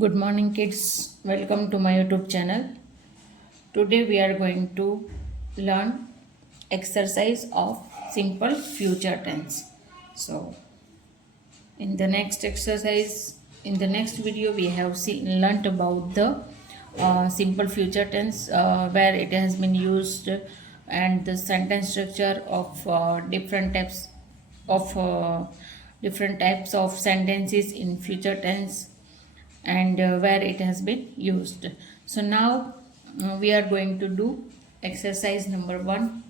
Good morning, kids. Welcome to my YouTube channel. Today we are going to learn exercise of simple future tense. So, in the next exercise, in the next video, we have learnt about the simple future tense where it has been used and the sentence structure of different types of sentences in future tense and where it has been used. So now we are going to do exercise number 1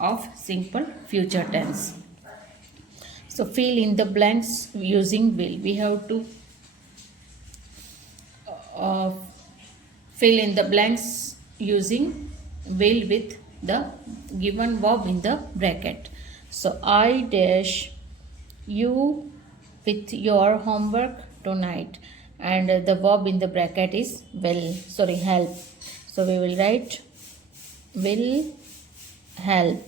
of simple future tense. So fill in the blanks using will. We have to uh, fill in the blanks using will with the given verb in the bracket. So I dash you with your homework tonight, and the verb in the bracket is help. So we will write will help.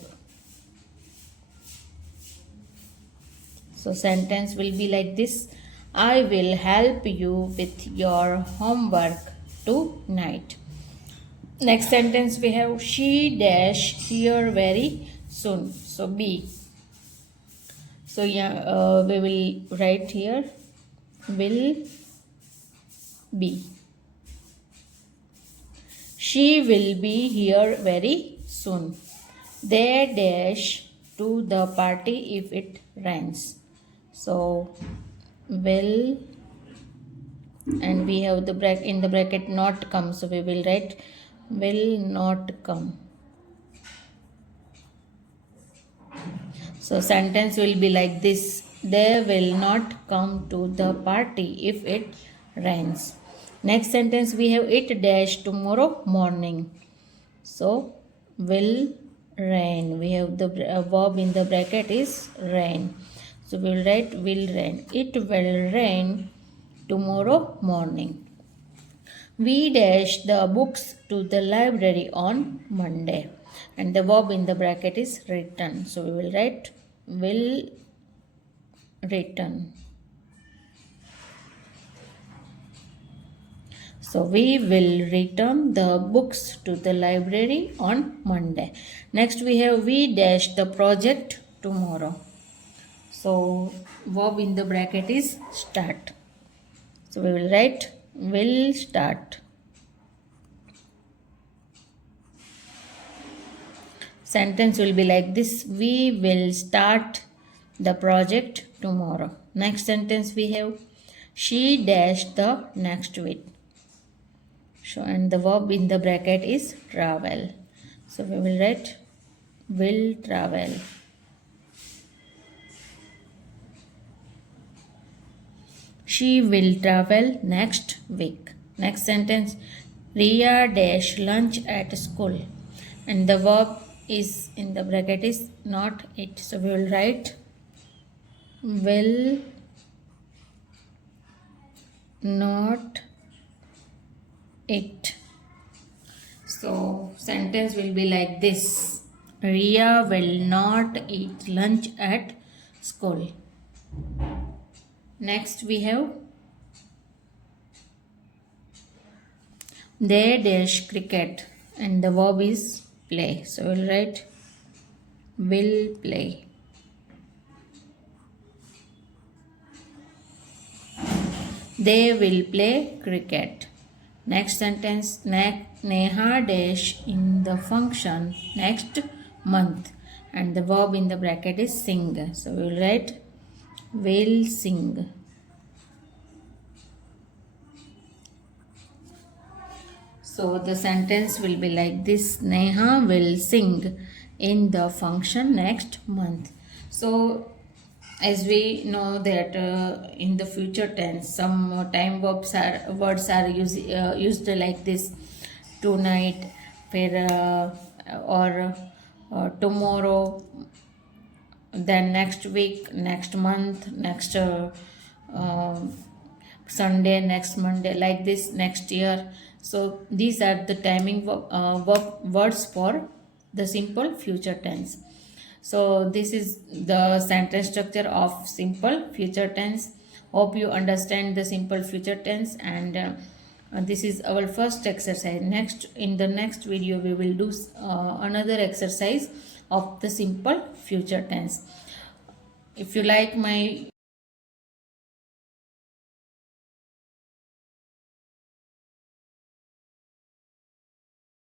So sentence will be like this: I will help you with your homework tonight. Next sentence we have she dash here very soon. So be. So we will write here will be. She will be here very soon. They dash to the party if it rains. So will, and we have the in the bracket not come. So we will write will not come. So sentence will be like this: they will not come to the party if it rains. Next sentence we have it dash tomorrow morning. So will rain. We have the verb in the bracket is rain. So we will write will rain. It will rain tomorrow morning. We dash the books to the library on Monday. And the verb in the bracket is return. So we will write will return. So we will return the books to the library on Monday. Next we have we dash the project tomorrow. So verb in the bracket is start. So we will write will start. Sentence will be like this: we will start the project tomorrow. Next sentence we have she dashed the next week. So and the verb in the bracket is travel. So we will write will travel. She will travel next week. Next sentence Ria dash lunch at school, and the verb is in the bracket is not it. So we will write will not it. So sentence will be like this: Ria will not eat lunch at school. Next we have they dash cricket, and the verb is play. So we'll write will play. They will play cricket. Next sentence Neha dash in the function next month, and the verb in the bracket is sing. So we will write will sing. So the sentence will be like this: Neha will sing in the function next month. So as we know that in the future tense some time words are used like this: tonight, or tomorrow, then next week, next month, next Sunday, next Monday, like this, next year. So these are the timing words for the simple future tense. So this is the sentence structure of simple future tense. Hope you understand the simple future tense, and this is our first exercise. Next, in the next video we will do another exercise of the simple future tense. If you like my